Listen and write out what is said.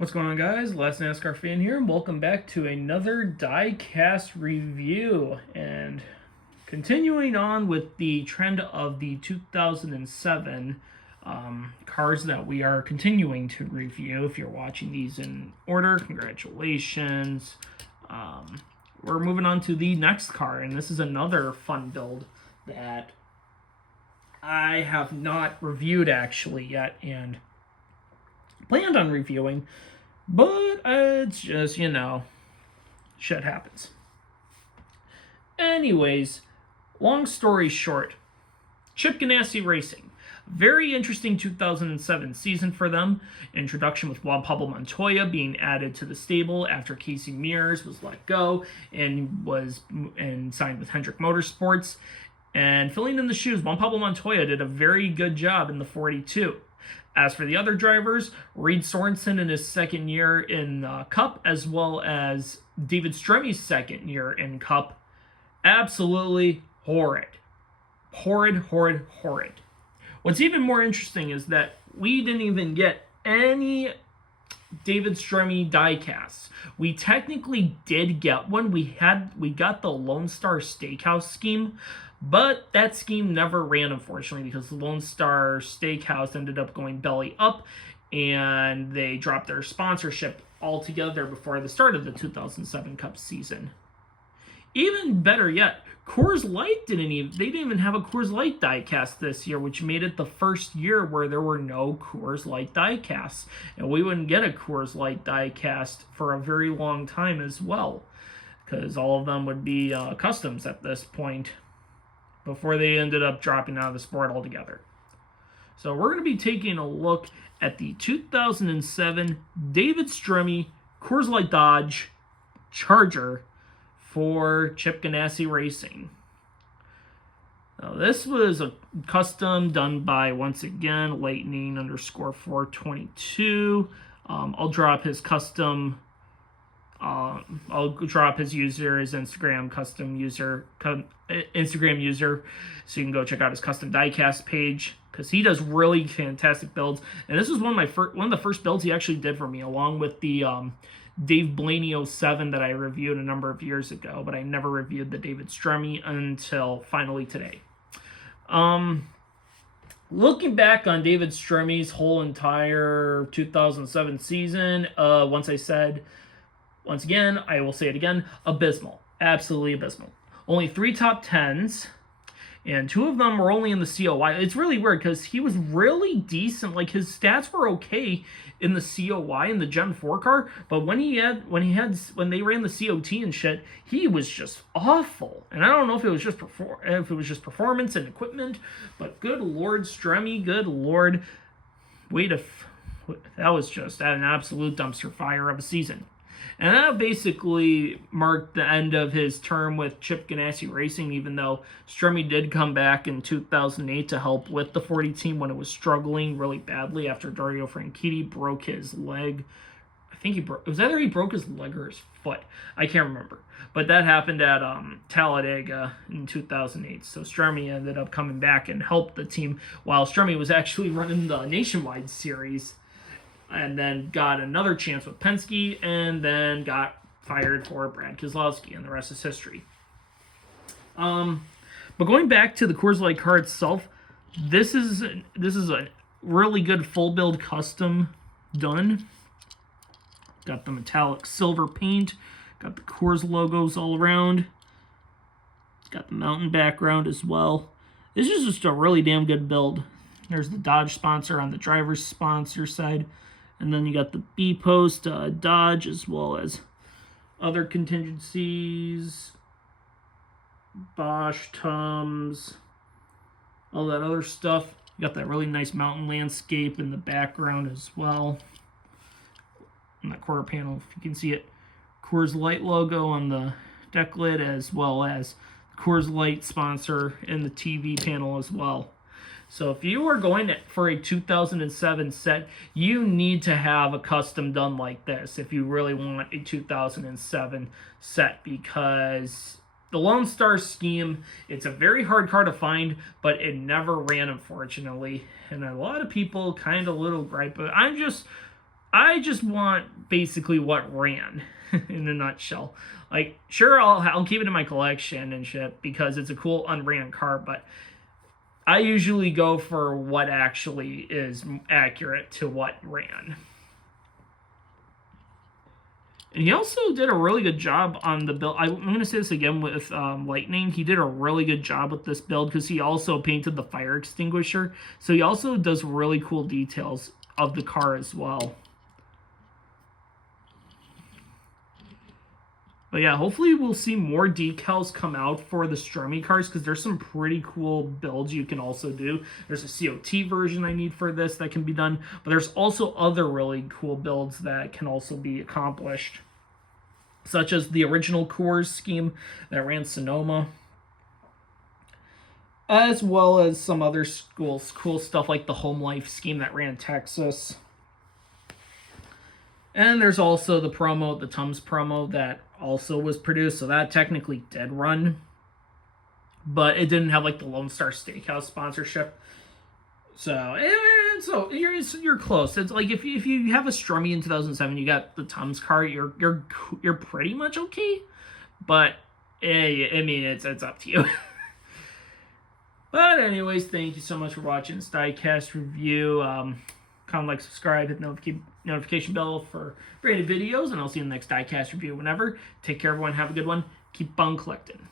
What's going on, guys? Last NASCAR fan here, and welcome back to another Diecast review. And continuing on with the trend of the 2007 cars that we are continuing to review. If you're watching these in order, congratulations. We're moving on to the next car, and this is another fun build that I have not reviewed actually yet, and planned on reviewing, but it's just, shit happens. Anyways, long story short, Chip Ganassi Racing. Very interesting 2007 season for them. Introduction with Juan Pablo Montoya being added to the stable after Casey Mears was let go and signed with Hendrick Motorsports. And filling in the shoes, Juan Pablo Montoya did a very good job in the 42. As for the other drivers, Reed Sorensen in his second year in Cup, as well as David Stremme's second year in Cup, absolutely horrid. Horrid. What's even more interesting is that we didn't even get any David Stremme diecasts. We technically did get one. We got the Lone Star Steakhouse scheme, but that scheme never ran, unfortunately, because the Lone Star Steakhouse ended up going belly up, and they dropped their sponsorship altogether before the start of the 2007 Cup season. Even better yet, Coors Light didn't even have a Coors Light diecast this year, which made it the first year where there were no Coors Light diecasts. And we wouldn't get a Coors Light diecast for a very long time as well, because all of them would be customs at this point before they ended up dropping out of the sport altogether. So we're going to be taking a look at the 2007 David Stremme Coors Light Dodge Charger for Chip Ganassi Racing. Now, this was a custom done by, once again, Lightning _422. I'll drop his custom. I'll drop his user, his Instagram user, so you can go check out his custom diecast page, because he does really fantastic builds. And this was one of the first builds he actually did for me, along with the Dave Blaney 07 that I reviewed a number of years ago, but I never reviewed the David Stremme until finally today. Looking back on David Stremme's whole entire 2007 season, once again, I will say it again, abysmal. Absolutely abysmal. Only 3 top 10s, and 2 of them were only in the COY. It's really weird because he was really decent. Like, his stats were okay in the COY in the Gen 4 car, but when they ran the COT and shit, he was just awful. And I don't know if it was just performance and equipment, but good Lord, Stremme, good Lord, that was just an absolute dumpster fire of a season. And that basically marked the end of his term with Chip Ganassi Racing, even though Stremme did come back in 2008 to help with the 40 team when it was struggling really badly after Dario Franchiti broke his leg. I think it was either he broke his leg or his foot. I can't remember. But that happened at Talladega in 2008. So Stremme ended up coming back and helped the team while Stremme was actually running the Nationwide Series, and then got another chance with Penske, and then got fired for Brad Keselowski, and the rest is history. But going back to the Coors Light car itself, this is a really good full build custom done. Got the metallic silver paint, got the Coors logos all around, got the mountain background as well. This is just a really damn good build. There's the Dodge sponsor on the driver's sponsor side. And then you got the B-post, Dodge, as well as other contingencies, Bosch, Tums, all that other stuff. You got that really nice mountain landscape in the background as well. On that quarter panel, if you can see it, Coors Light logo on the deck lid, as well as Coors Light sponsor in the TV panel as well. So if you are going for a 2007 set, you need to have a custom done like this if you really want a 2007 set, because the Lone Star scheme, it's a very hard car to find, but it never ran, unfortunately. And a lot of people kind of little gripe, but I just want basically what ran in a nutshell. Like, sure, I'll keep it in my collection and shit because it's a cool unran car, but I usually go for what actually is accurate to what ran. And he also did a really good job on the build. I'm going to say this again with Lightning. He did a really good job with this build because he also painted the fire extinguisher. So he also does really cool details of the car as well. But yeah, hopefully we'll see more decals come out for the Stremme cars because there's some pretty cool builds you can also do. There's a COT version I need for this that can be done, but there's also other really cool builds that can also be accomplished, such as the original Coors scheme that ran Sonoma, as well as some other cool stuff like the Home Life scheme that ran Texas. And there's also the Tums promo that also was produced, so that technically did run, but it didn't have like the Lone Star Steakhouse sponsorship. So you're close. It's like if you have a Stremme in 2007, you got the Tums car, you're pretty much okay. But I mean, it's up to you. But anyways, thank you so much for watching this Diecast review. Comment, like, subscribe, hit the notification bell for brand new videos, and I'll see you in the next Diecast review whenever. Take care, everyone. Have a good one. Keep on collecting.